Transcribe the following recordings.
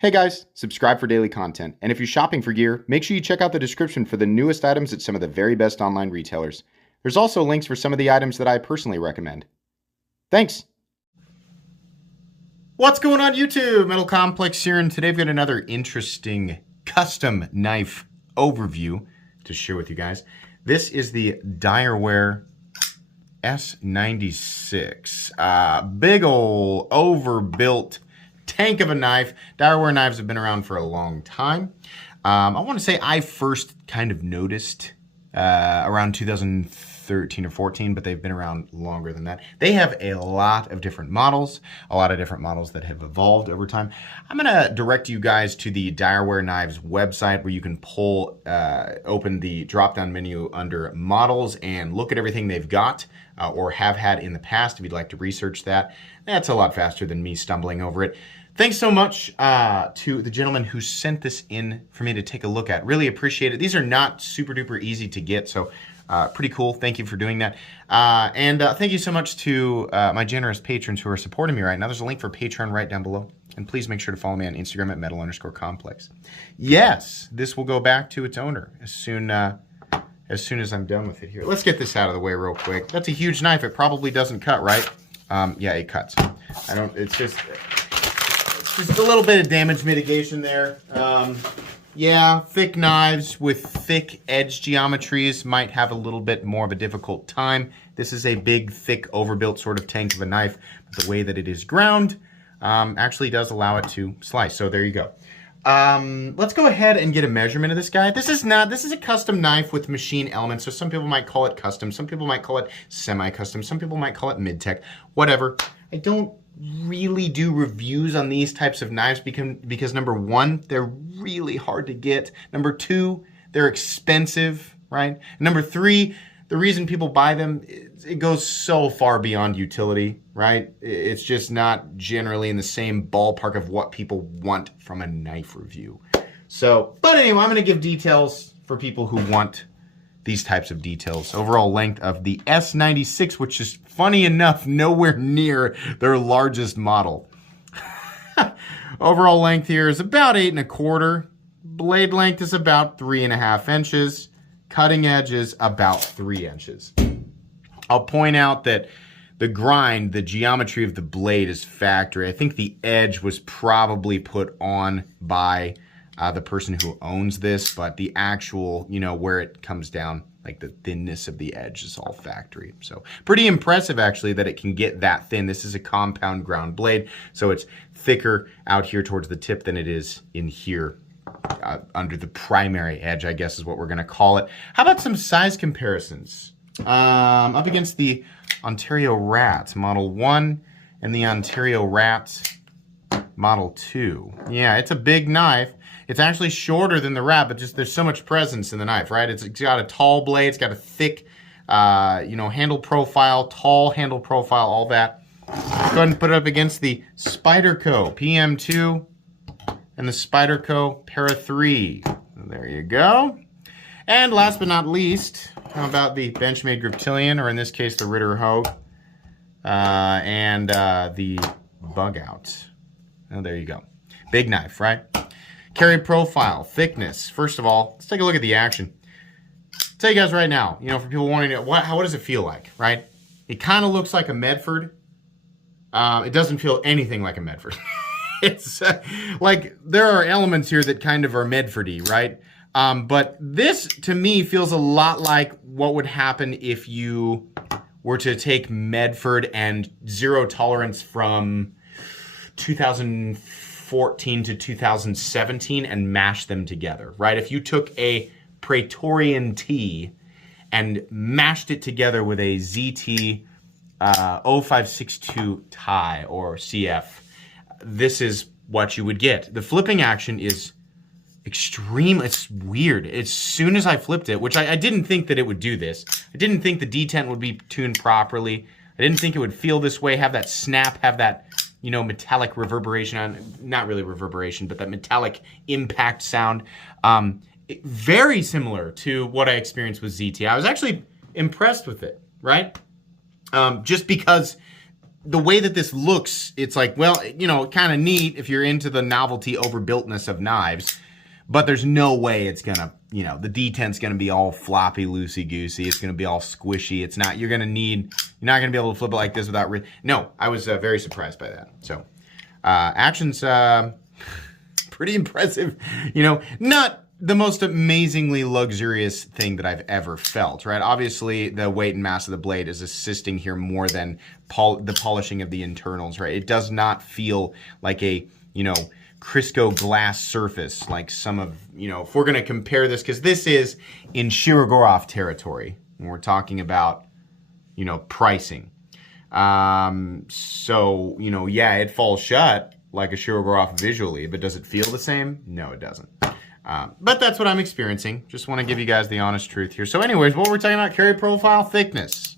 Hey guys, subscribe for daily content. And if you're shopping for gear, make sure you check out the description for the newest items at some of the very best online retailers. There's also links for some of the items that I personally recommend. Thanks! What's going on YouTube? Metal Complex here, and today I've got another interesting custom knife overview to share with you guys. This is the Direware S96. Big ol' overbuilt tank of a knife. Direware knives have been around for a long time. I want to say I first kind of noticed around 2013 or 14, but they've been around longer than that. They have a lot of different models, that have evolved over time. I'm going to direct you guys to the Direware Knives website where you can open the drop-down menu under models and look at everything they've got or have had in the past if you'd like to research that. That's a lot faster than me stumbling over it. Thanks so much to the gentleman who sent this in for me to take a look at. Really appreciate it. These are not super duper easy to get, so pretty cool. Thank you for doing that. And thank you so much to my generous patrons who are supporting me right now. There's a link for Patreon right down below. And please make sure to follow me on Instagram at metal_complex. Yes, this will go back to its owner as soon as I'm done with it here. Let's get this out of the way real quick. That's a huge knife. It probably doesn't cut, right? Yeah, it cuts. It's just a little bit of damage mitigation there. Yeah, thick knives with thick edge geometries might have a little bit more of a difficult time. This is a big, thick, overbuilt sort of tank of a knife. But the way that it is ground actually does allow it to slice. So there you go. Let's go ahead and get a measurement of this guy. This is a custom knife with machine elements. So some people might call it custom. Some people might call it semi-custom. Some people might call it mid-tech. Whatever. I don't really do reviews on these types of knives because number one, they're really hard to get. Number two, they're expensive, right? And number three, the reason people buy them, it goes so far beyond utility, right? It's just not generally in the same ballpark of what people want from a knife review. So, but anyway, I'm going to give details for people who want these types of details. Overall length of the S96, which is funny enough, nowhere near their largest model. Overall length here is about 8 1/4. Blade length is about 3.5 inches. Cutting edge is about 3 inches. I'll point out that the grind, the geometry of the blade is factory. I think the edge was probably put on by the person who owns this, but the actual, where it comes down, like the thinness of the edge is all factory. So pretty impressive actually that it can get that thin. This is a compound ground blade, so it's thicker out here towards the tip than it is in here under the primary edge, I guess is what we're gonna call it. How about some size comparisons? Up against the Ontario Rat Model 1 and the Ontario Rat Model 2. Yeah, it's a big knife. It's actually shorter than the Rat, but just there's so much presence in the knife, right? It's got a tall blade, it's got a thick, handle profile, tall handle profile, all that. Go ahead and put it up against the Spyderco PM2 and the Spyderco Para 3. There you go. And last but not least, how about the Benchmade Griptilian, or in this case, the Ritter Hogue, and the Bug Out. Oh, there you go. Big knife, right? Carry profile, thickness. First of all, let's take a look at the action. I'll tell you guys right now, for people wanting to, what does it feel like, right? It kind of looks like a Medford. It doesn't feel anything like a Medford. It's like there are elements here that kind of are Medford-y, right? But this, to me, feels a lot like what would happen if you were to take Medford and Zero Tolerance from 2014 to 2017 and mash them together, right? If you took a Praetorian T and mashed it together with a ZT 0562 tie or CF, this is what you would get. The flipping action is extreme. It's weird. As soon as I flipped it, which I didn't think that it would do this. I didn't think the detent would be tuned properly. I didn't think it would feel this way, have that snap, have that, metallic reverberation on, not really reverberation, but that metallic impact sound. Very similar to what I experienced with ZT. I was actually impressed with it, right? Just because the way that this looks, it's like, well, you know, kind of neat if you're into the novelty overbuiltness of knives, but there's no way it's gonna, you know, the detent's gonna be all floppy, loosey-goosey. It's gonna be all squishy. It's not, you're not gonna be able to flip it like this without, no, I was very surprised by that. So, action's pretty impressive. You know, not the most amazingly luxurious thing that I've ever felt, right? Obviously, the weight and mass of the blade is assisting here more than the polishing of the internals, right? It does not feel like a, you know, Crisco glass surface like some of, you know, if we're going to compare this, because this is in Shirogorov territory when we're talking about, you know, pricing. So, you know, yeah, it falls shut like a Shirogorov visually, but does it feel the same? No, it doesn't. But that's what I'm experiencing. Just want to give you guys the honest truth here. So anyways, what we're talking about, carry profile, thickness.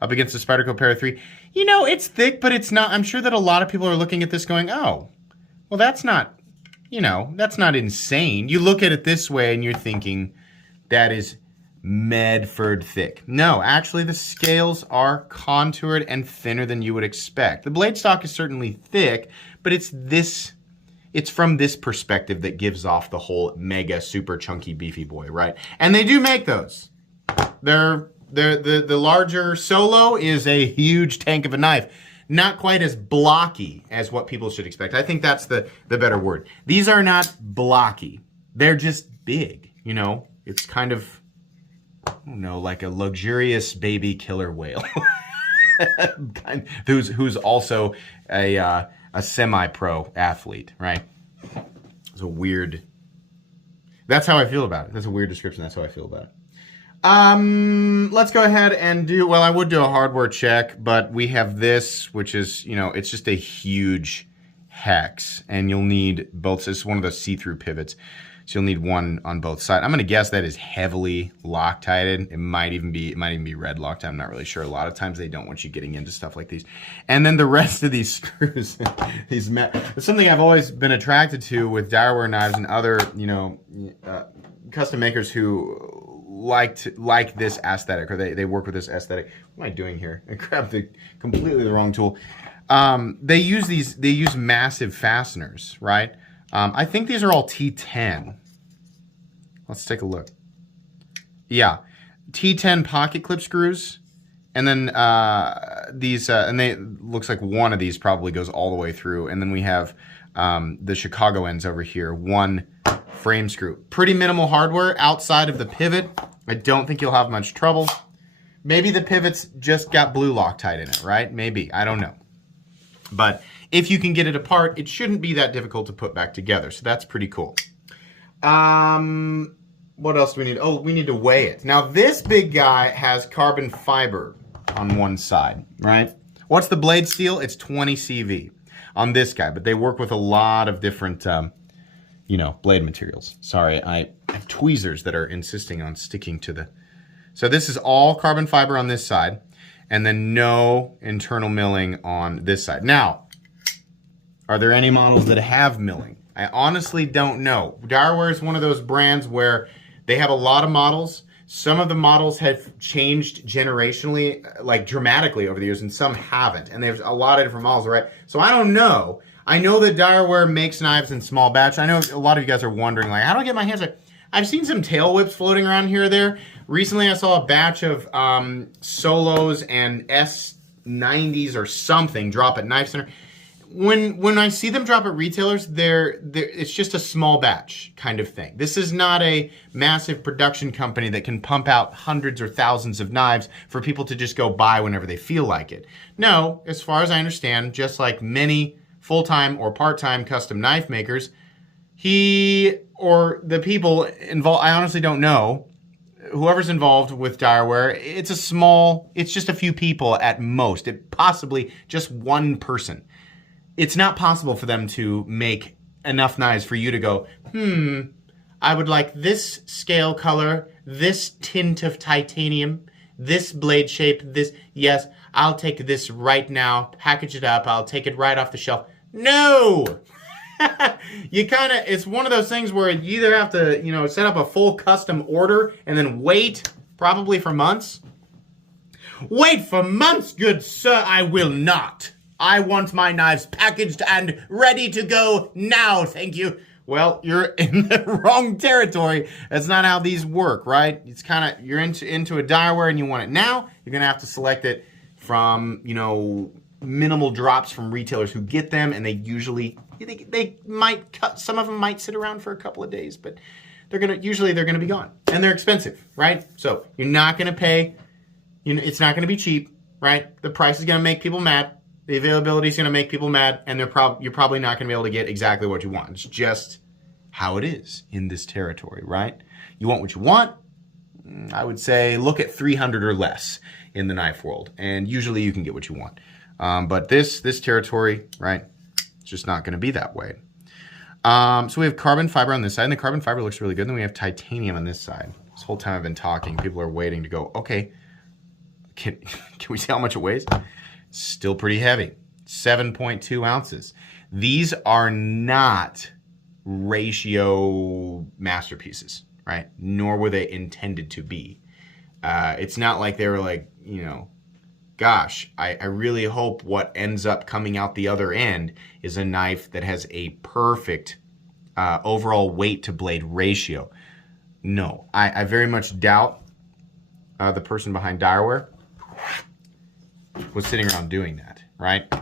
Up against the Spyderco Para 3. You know, it's thick, but it's not. I'm sure that a lot of people are looking at this going, oh, well, that's not, you know, that's not insane. You look at it this way and you're thinking, that is Medford thick. No, actually the scales are contoured and thinner than you would expect. The blade stock is certainly thick, but it's from this perspective that gives off the whole mega super chunky beefy boy, right? And they do make those. The larger Solo is a huge tank of a knife. Not quite as blocky as what people should expect. I think that's the better word. These are not blocky. They're just big, you know? It's kind of, I don't know, like a luxurious baby killer whale. who's also a semi-pro athlete, right? It's a weird, that's how I feel about it. That's a weird description. That's how I feel about it. Let's go ahead and do, well, I would do a hardware check, but we have this, which is, you know, it's just a huge hex, and you'll need both. This is one of those see-through pivots, so you'll need one on both sides. I'm going to guess that is heavily Loctited. It might even be red Loctite. I'm not really sure. A lot of times they don't want you getting into stuff like these. And then the rest of these screws, it's something I've always been attracted to with Direware knives and other, you know, custom makers who like this aesthetic, or they work with this aesthetic. What am I doing here? I grabbed completely the wrong tool. They use massive fasteners, right? I think these are all T10. Let's take a look. Yeah, T10 pocket clip screws, and then these, looks like one of these probably goes all the way through, and then we have the Chicago ends over here, one frame screw. Pretty minimal hardware outside of the pivot. I don't think you'll have much trouble. Maybe the pivot's just got blue Loctite in it, right? Maybe, I don't know. But if you can get it apart, it shouldn't be that difficult to put back together. So that's pretty cool. What else do we need? Oh, we need to weigh it. Now this big guy has carbon fiber on one side, right? What's the blade steel? It's 20 CV on this guy, but they work with a lot of different, you know, blade materials. Sorry, I have tweezers that are insisting on sticking to the... So this is all carbon fiber on this side, and then no internal milling on this side. Now, are there any models that have milling? I honestly don't know. Direware is one of those brands where they have a lot of models. Some of the models have changed generationally, like dramatically over the years, and some haven't. And there's a lot of different models, right? So I don't know. I know that Direware makes knives in small batch. I know a lot of you guys are wondering, like, how do I get my hands on it? I've seen some tail whips floating around here or there. Recently, I saw a batch of Solos and S90s or something drop at Knife Center. When I see them drop at retailers, it's just a small batch kind of thing. This is not a massive production company that can pump out hundreds or thousands of knives for people to just go buy whenever they feel like it. No, as far as I understand, just like many full-time or part-time custom knife makers, he or the people involved, I honestly don't know, whoever's involved with Direware, it's just a few people at most. It possibly just one person. It's not possible for them to make enough knives for you to go, I would like this scale color, this tint of titanium, this blade shape, this, yes, I'll take this right now, package it up, I'll take it right off the shelf. No! It's one of those things where you either have to, you know, set up a full custom order and then wait, probably for months. Wait for months, good sir, I will not. I want my knives packaged and ready to go now, thank you. Well, you're in the wrong territory. That's not how these work, right? It's kind of, you're into a Direware and you want it now, you're gonna have to select it from, you know, minimal drops from retailers who get them, and they usually, they might cut, some of them might sit around for a couple of days, but usually they're gonna be gone. And they're expensive, right? So you're not gonna pay, you know, it's not gonna be cheap, right? The price is gonna make people mad. The availability is gonna make people mad, and you're probably not gonna be able to get exactly what you want. It's just how it is in this territory, right? You want what you want. I would say look at 300 or less in the knife world, and usually you can get what you want. But this territory, right, it's just not going to be that way. So we have carbon fiber on this side, and the carbon fiber looks really good. Then we have titanium on this side. This whole time I've been talking, people are waiting to go, okay, can we see how much it weighs? Still pretty heavy, 7.2 ounces. These are not ratio masterpieces, right? Nor were they intended to be. It's not like they were like, you know, gosh, I really hope what ends up coming out the other end is a knife that has a perfect overall weight to blade ratio. No, I very much doubt the person behind Direware was sitting around doing that, right?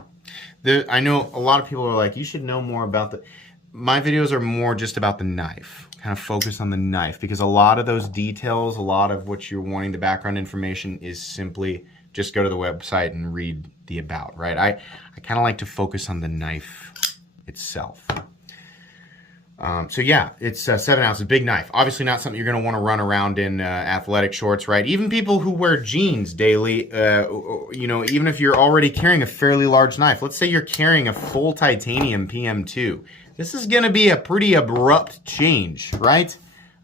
I know a lot of people are like, you should know more about the... My videos are more just about the knife, kind of focus on the knife, because a lot of those details, a lot of what you're wanting, the background information, is simply just go to the website and read the about, right? I kind of like to focus on the knife itself. So yeah, it's 7 ounces, big knife. Obviously not something you're going to want to run around in athletic shorts, right? Even people who wear jeans daily, you know, even if you're already carrying a fairly large knife, let's say you're carrying a full titanium PM2, this is going to be a pretty abrupt change, right?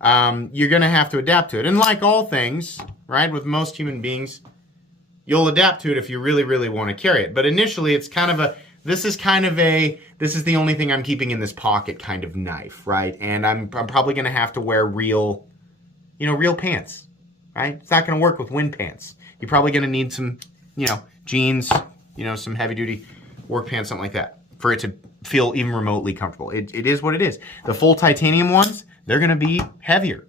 You're going to have to adapt to it. And like all things, right, with most human beings, you'll adapt to it if you really, really want to carry it. But initially, it's kind of a, this is the only thing I'm keeping in this pocket kind of knife, right? And I'm probably going to have to wear real, you know, real pants, right? It's not going to work with wind pants. You're probably going to need some, you know, jeans, you know, some heavy duty work pants, something like that, for it to feel even remotely comfortable. It is what it is. The full titanium ones, they're going to be heavier.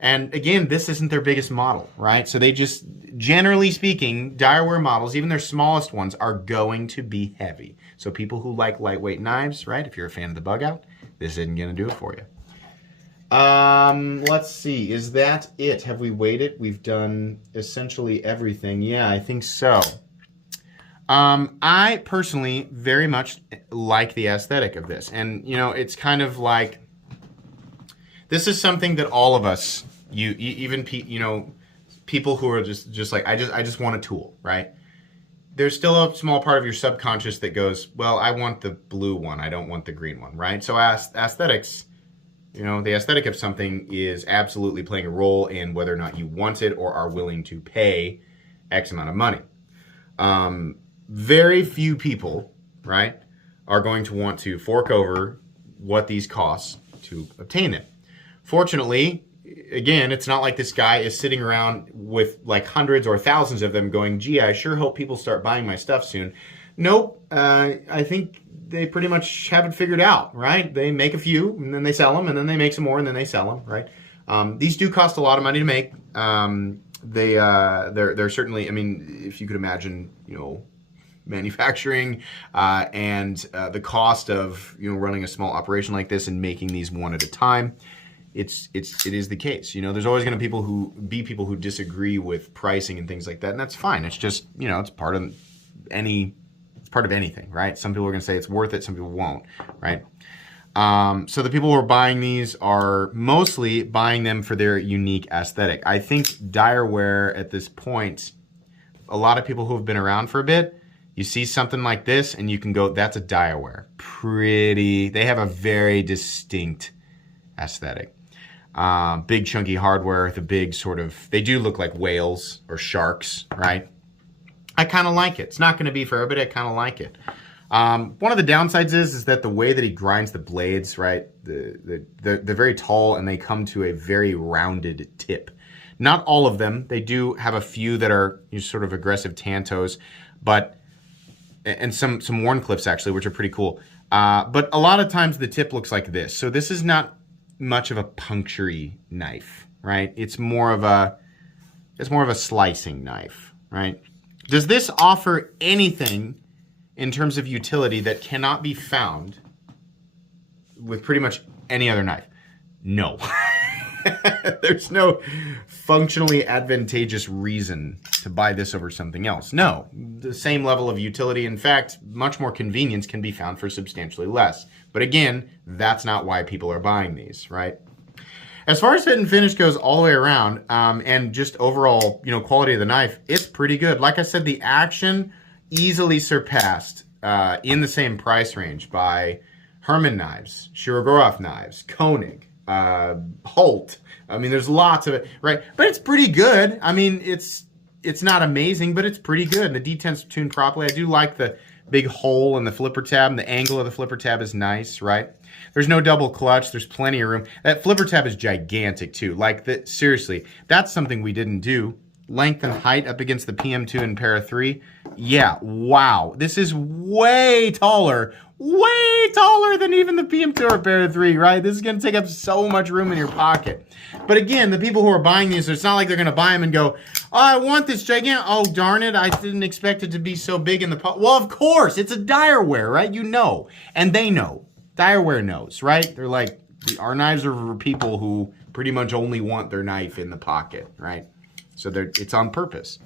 And again, this isn't their biggest model, right? So they just, generally speaking, Direware models, even their smallest ones, are going to be heavy. So people who like lightweight knives, right? If you're a fan of the bug out, this isn't going to do it for you. Let's see. Is that it? Have we weighed it? We've done essentially everything. Yeah, I think so. I personally very much like the aesthetic of this. And, you know, it's kind of like, this is something that all of us, even you know, people who are just like, I just want a tool, right? There's still a small part of your subconscious that goes, well, I want the blue one, I don't want the green one, right? So aesthetics, you know, the aesthetic of something is absolutely playing a role in whether or not you want it or are willing to pay X amount of money. Very few people, right, are going to want to fork over what these cost to obtain them. Fortunately, again, it's not like this guy is sitting around with like hundreds or thousands of them going, gee, I sure hope people start buying my stuff soon. Nope, I think they pretty much have it figured out, right? They make a few, and then they sell them, and then they make some more, and then they sell them, right? These do cost a lot of money to make. They're certainly, I mean, if you could imagine, you know, manufacturing and the cost of, you know, running a small operation like this and making these one at a time, it is the case. You know, there's always going to be people who disagree with pricing and things like that, and that's fine. It's just, you know, it's part of anything, right? Some people are going to say it's worth it, some people won't, right? So the people who are buying these are mostly buying them for their unique aesthetic. I think Direware at this point, a lot of people who have been around for a bit, you see something like this and you can go, that's a Direware. They have a very distinct aesthetic. Big chunky hardware, the big sort of, they do look like whales or sharks, right? I kind of like it. It's not going to be for everybody. I kind of like it. One of the downsides is that the way that he grinds the blades, right? They're very tall and they come to a very rounded tip. Not all of them. They do have a few that are sort of aggressive tantos, but and some worn clips actually, which are pretty cool. But a lot of times the tip looks like this. So this is not much of a puncture-y knife, right? It's more of a slicing knife, right? Does this offer anything in terms of utility that cannot be found with pretty much any other knife? No. There's no functionally advantageous reason to buy this over something else. No, the same level of utility, in fact, much more convenience can be found for substantially less. But again, that's not why people are buying these, right? As far as fit and finish goes all the way around, and just overall, quality of the knife, it's pretty good. Like I said, the action easily surpassed in the same price range by Herman knives, Shirogorov knives, Koenig, Holt. I mean, there's lots of it, right? But it's pretty good. I mean, it's not amazing, but it's pretty good. And the detent's tuned properly. I do like the big hole in the flipper tab, and the angle of the flipper tab is nice, right? There's no double clutch. There's plenty of room. That flipper tab is gigantic too. Like, seriously, that's something we didn't do. Length and height up against the PM2 and Para 3. Yeah, wow. This is way taller than even the PM2 or Para 3, right? This is going to take up so much room in your pocket. But again, the people who are buying these, it's not like they're going to buy them and go, oh, I want this gigantic, oh, darn it, I didn't expect it to be so big in the pocket. Well, of course, it's a Direware, right? You know, and they know. Direware knows, right? They're like, our knives are for people who pretty much only want their knife in the pocket, right? So it's on purpose.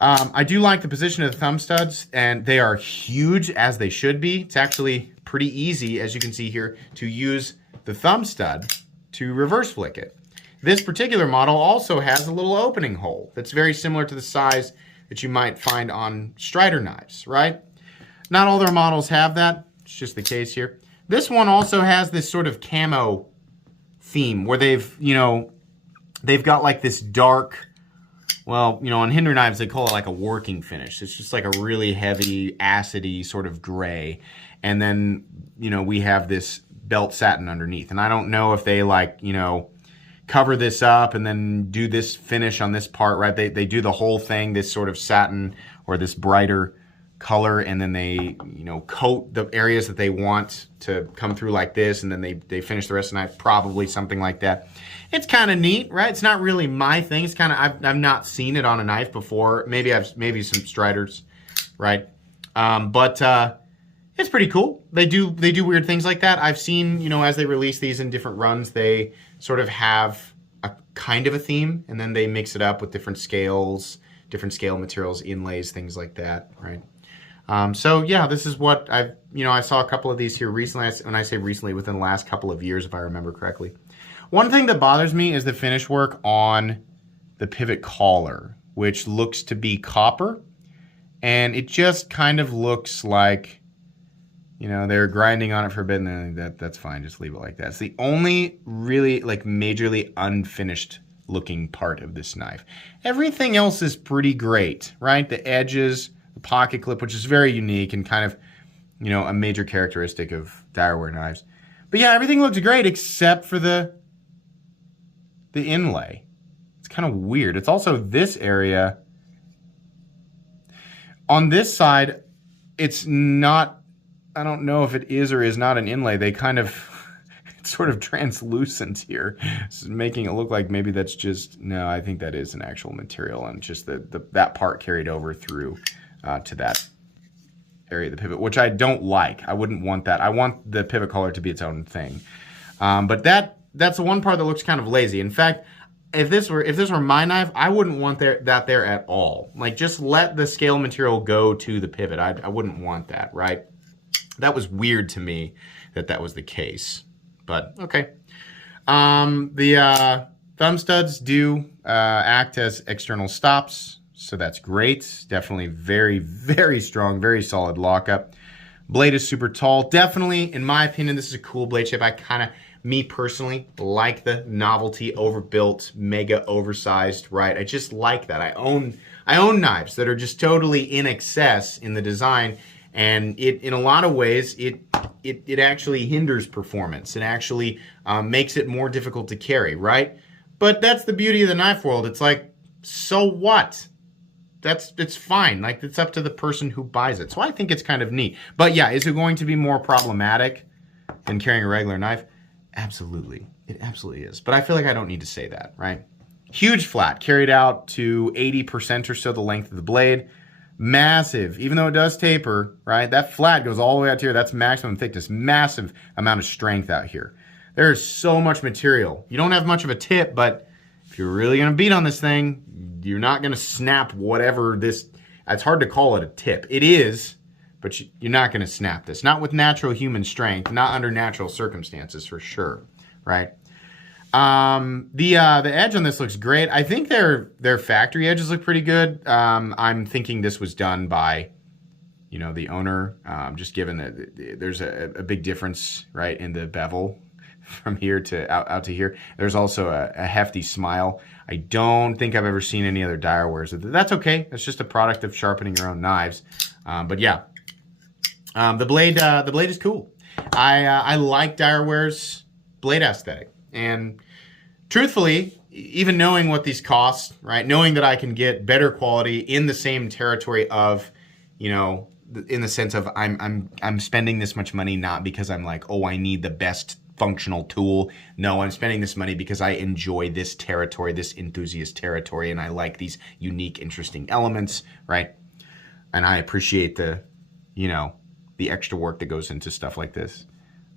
I do like the position of the thumb studs, and they are huge, as they should be. It's actually pretty easy, as you can see here, to use the thumb stud to reverse flick it. This particular model also has a little opening hole that's very similar to the size that you might find on Strider knives, right? Not all their models have that. It's just the case here. This one also has this sort of camo theme where they've got like this dark, well, on Hinder knives, they call it like a working finish. It's just like a really heavy, acidy sort of gray. And then, we have this belt satin underneath. And I don't know if they cover this up and then do this finish on this part, right? They do the whole thing, this sort of satin or this brighter color, and then they, coat the areas that they want to come through like this, and then they finish the rest of the knife, probably something like that. It's kind of neat, right? It's not really my thing. It's kind of, I've not seen it on a knife before. Maybe some Striders, right? But it's pretty cool. They do weird things like that. I've seen, as they release these in different runs, they sort of have a kind of a theme, and then they mix it up with different scales, different scale materials, inlays, things like that, right? So yeah, this is what I saw a couple of these here recently. When I say recently, within the last couple of years, if I remember correctly. One thing that bothers me is the finish work on the pivot collar, which looks to be copper, and it just kind of looks like, they're grinding on it for a bit, and then that's fine, just leave it like that. It's the only really majorly unfinished looking part of this knife. Everything else is pretty great, right? The edges, the pocket clip, which is very unique and kind of, a major characteristic of Direware knives. But yeah, everything looks great except for the inlay. It's kind of weird. It's also this area. On this side, it's not, I don't know if it is or is not an inlay. They kind of, it's sort of translucent here, making it look like maybe that's just, no, I think that is an actual material, and just that part carried over through to that area of the pivot, which I don't like. I wouldn't want that. I want the pivot collar to be its own thing. But that's the one part that looks kind of lazy. In fact, if this were my knife, I wouldn't want that there at all. Like, just let the scale material go to the pivot. I wouldn't want that, right? That was weird to me that was the case. But okay. The thumb studs do act as external stops, so that's great. Definitely very, very strong, very solid lockup. Blade is super tall. Definitely, in my opinion, this is a cool blade shape. Me personally, like the novelty, overbuilt, mega oversized, right? I just like that. I own knives that are just totally in excess in the design, and in a lot of ways, it actually hinders performance. It actually makes it more difficult to carry, right? But that's the beauty of the knife world. It's like, so what? it's fine. Like, it's up to the person who buys it. So I think it's kind of neat. But yeah, is it going to be more problematic than carrying a regular knife? Absolutely. It absolutely is. But I feel like I don't need to say that, right? Huge flat, carried out to 80% or so the length of the blade. Massive, even though it does taper, right? That flat goes all the way out to here. That's maximum thickness. Massive amount of strength out here. There's so much material. You don't have much of a tip, but if you're really going to beat on this thing, you're not going to snap whatever this... It's hard to call it a tip. It is, but you're not going to snap this. Not with natural human strength, not under natural circumstances for sure, right? The edge on this looks great. I think their factory edges look pretty good. I'm thinking this was done by, you know, the owner, just given that there's a big difference, right, in the bevel from here to out to here. There's also a hefty smile. I don't think I've ever seen any other Direwares. That's okay. It's just a product of sharpening your own knives. But yeah, the blade is cool. I like Direware's blade aesthetic. And truthfully, even knowing what these cost, right, knowing that I can get better quality in the same territory of, you know, in the sense of I'm spending this much money not because I'm like, oh, I need the best functional tool. No, I'm spending this money because I enjoy this territory, this enthusiast territory, and I like these unique, interesting elements, right? And I appreciate the, you know, the extra work that goes into stuff like this.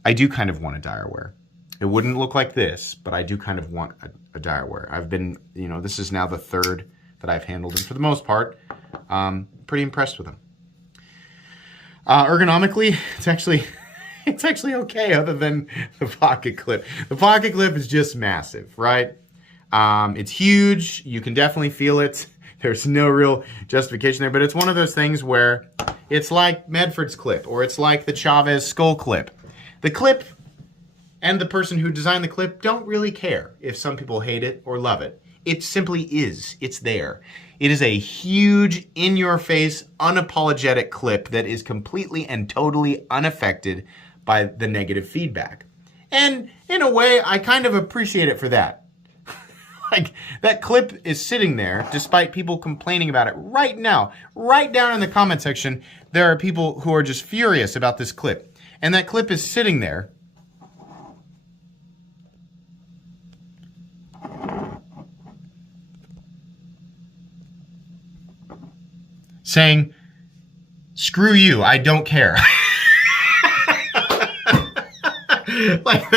I do kind of want a Direware. It wouldn't look like this, but I do kind of want a Direware. I've been, you know, this is now the third that I've handled, and for the most part, pretty impressed with them. Ergonomically, it's actually okay, other than the pocket clip. The pocket clip is just massive, right? It's huge. You can definitely feel it. There's no real justification there, but it's one of those things where it's like Medford's clip, or it's like the Chavez skull clip. The clip and the person who designed the clip don't really care if some people hate it or love it. It simply is. It's there. It is a huge, in-your-face, unapologetic clip that is completely and totally unaffected by the negative feedback. And in a way, I kind of appreciate it for that. Like, that clip is sitting there despite people complaining about it right now. Right down in the comment section, there are people who are just furious about this clip. And that clip is sitting there saying, screw you, I don't care. Like,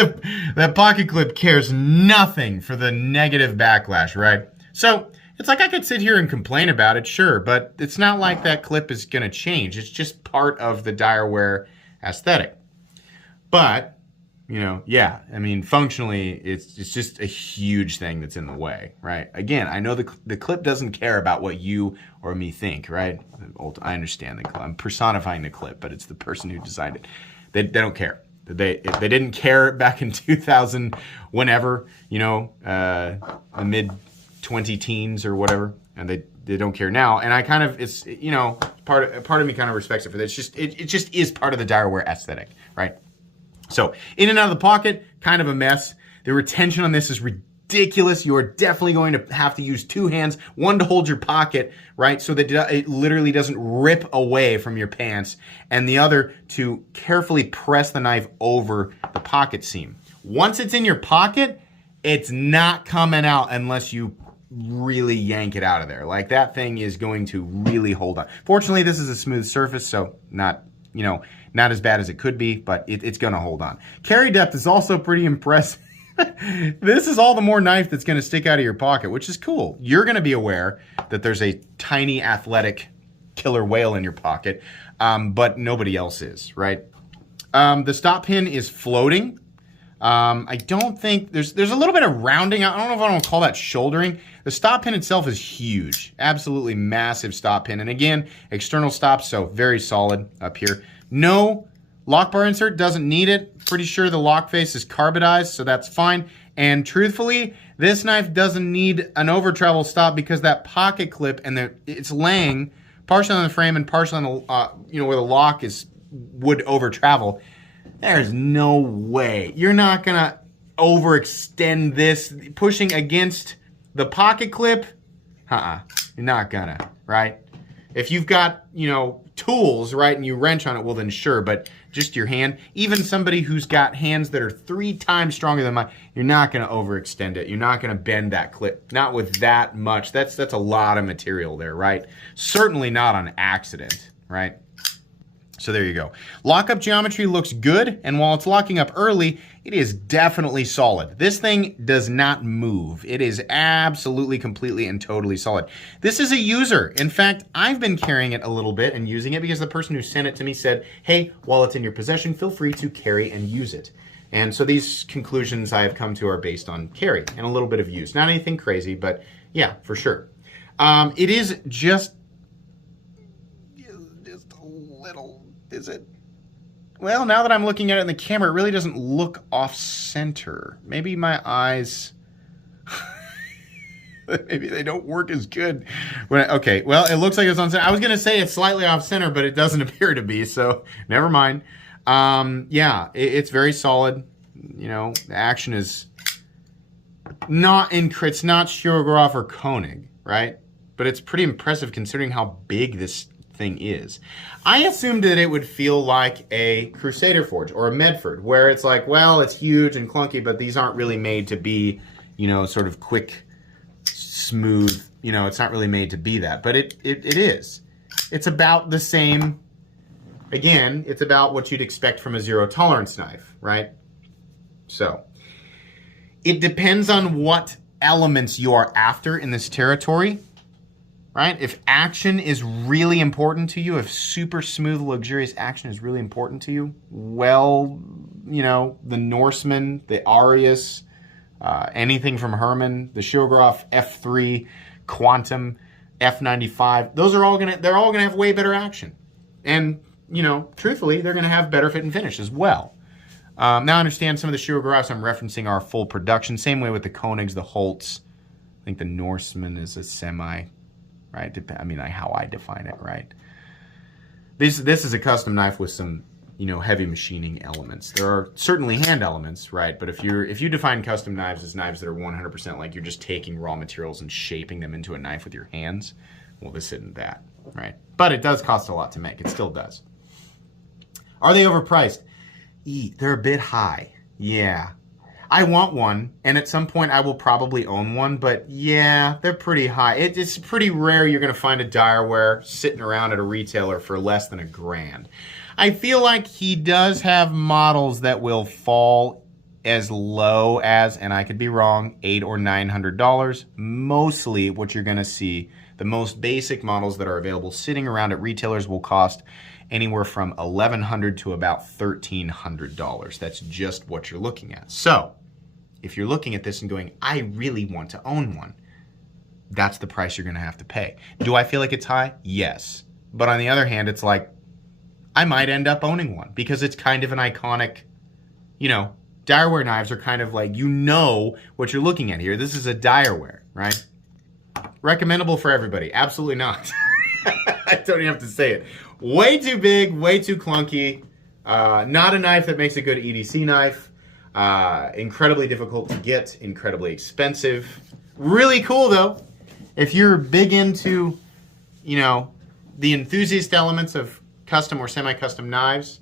that pocket clip cares nothing for the negative backlash, right? So it's like I could sit here and complain about it, sure, but it's not like that clip is going to change. It's just part of the Direware aesthetic. But, you know, yeah, I mean, functionally, it's just a huge thing that's in the way, right? Again, I know the clip doesn't care about what you or me think, right? I understand the clip. I'm personifying the clip, but it's the person who designed it. They don't care. They didn't care back in 2000, whenever, you know, the mid-20 teens or whatever, and they don't care now. And I kind of, it's, you know, part of me kind of respects it for that. It's just, it just is part of the Direware aesthetic, right? So in and out of the pocket, kind of a mess. The retention on this is ridiculous. You are definitely going to have to use two hands, one to hold your pocket, right, so that it literally doesn't rip away from your pants, and the other to carefully press the knife over the pocket seam. Once it's in your pocket, it's not coming out unless you really yank it out of there. Like, that thing is going to really hold on. Fortunately, this is a smooth surface, so not, you know, not as bad as it could be, but it's going to hold on. Carry depth is also pretty impressive. This is all the more knife that's going to stick out of your pocket, which is cool. You're going to be aware that there's a tiny, athletic killer whale in your pocket, but nobody else is, right? The stop pin is floating. I don't think there's a little bit of rounding. I don't know if I want to call that shouldering. The stop pin itself is huge, absolutely massive stop pin. And again, external stops, so very solid up here. No lock bar insert, doesn't need it. Pretty sure the lock face is carbidized, so that's fine. And truthfully, this knife doesn't need an over travel stop because that pocket clip and it's laying partially on the frame and partially on the you know, where the lock would over travel. There's no way you're not gonna overextend this pushing against the pocket clip. You're not gonna, right? If you've got, you know, tools, right, and you wrench on it, well then sure, but just your hand, even somebody who's got hands that are 3 times stronger than mine, you're not gonna overextend it. You're not gonna bend that clip, not with that much. That's a lot of material there, right? Certainly not on accident, right? So there you go. Lockup geometry looks good, and while it's locking up early, it is definitely solid. This thing does not move. It is absolutely, completely, and totally solid. This is a user. In fact, I've been carrying it a little bit and using it because the person who sent it to me said, hey, while it's in your possession, feel free to carry and use it. And so these conclusions I have come to are based on carry and a little bit of use. Not anything crazy, but yeah, for sure. It is just a little, is it? Well, now that I'm looking at it in the camera, it really doesn't look off-center. Maybe my eyes, maybe they don't work as good. Okay, well, it looks like it's on center. I was going to say it's slightly off-center, but it doesn't appear to be, so never mind. Yeah, it's very solid. You know, the action is not it's not Shirogorov or Koenig, right? But it's pretty impressive considering how big this thing is. I assumed that it would feel like a Crusader Forge or a Medford, where it's like, well, it's huge and clunky, but these aren't really made to be, you know, sort of quick, smooth, you know, it's not really made to be that, but it is. It's about the same, again, it's about what you'd expect from a zero tolerance knife, right? So, it depends on what elements you are after in this territory. Right? If action is really important to you, if super smooth, luxurious action is really important to you, well, you know, the Norseman, the Arius, anything from Herman, the Shirogorov F3, Quantum, F95, they're all gonna have way better action. And, you know, truthfully, they're gonna have better fit and finish as well. Now I understand some of the Shirogorovs I'm referencing are full production. Same way with the Koenigs, the Holtz. I think the Norseman is a semi, right? I mean, how I define it, right? This is a custom knife with some, you know, heavy machining elements. There are certainly hand elements, right? But if you define custom knives as knives that are 100% like you're just taking raw materials and shaping them into a knife with your hands, well, this isn't that, right? But it does cost a lot to make. It still does. Are they overpriced? They're a bit high. Yeah. I want one, and at some point I will probably own one, but yeah, they're pretty high. It's pretty rare you're going to find a Direware sitting around at a retailer for less than $1,000. I feel like he does have models that will fall as low as, and I could be wrong, $800 or $900. Mostly what you're going to see, the most basic models that are available sitting around at retailers will cost anywhere from $1,100 to about $1,300. That's just what you're looking at. So, if you're looking at this and going, I really want to own one, that's the price you're going to have to pay. Do I feel like it's high? Yes. But on the other hand, it's like, I might end up owning one because it's kind of an iconic, you know, Direware knives are kind of like, you know what you're looking at here. This is a Direware, right? Recommendable for everybody? Absolutely not. I don't even have to say it. Way too big, way too clunky. Not a knife that makes a good EDC knife. Incredibly difficult to get, incredibly expensive. Really cool though. If you're big into, you know, the enthusiast elements of custom or semi-custom knives,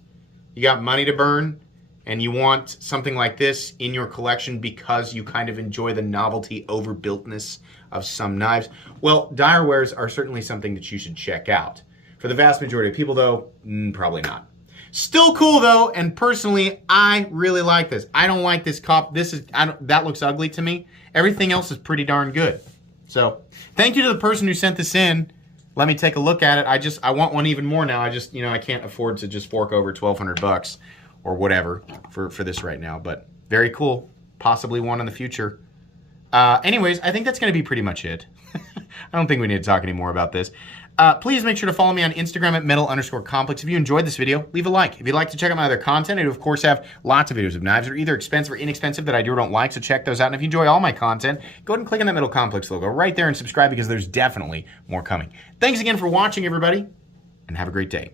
you got money to burn, and you want something like this in your collection because you kind of enjoy the novelty overbuiltness of some knives, well, Direwares are certainly something that you should check out. For the vast majority of people though, probably not. Still cool though, and personally, I really like this. I don't like this that looks ugly to me. Everything else is pretty darn good. So, thank you to the person who sent this in. Let me take a look at it. I want one even more now. I can't afford to just fork over $1,200 or whatever for this right now, but very cool. Possibly one in the future. Anyways, I think that's going to be pretty much it. I don't think we need to talk anymore about this. Please make sure to follow me on Instagram at metal_complex. If you enjoyed this video, leave a like. If you'd like to check out my other content, I do of course have lots of videos of knives that are either expensive or inexpensive that I do or don't like, so check those out. And if you enjoy all my content, go ahead and click on that Metal Complex logo right there and subscribe because there's definitely more coming. Thanks again for watching, everybody, and have a great day.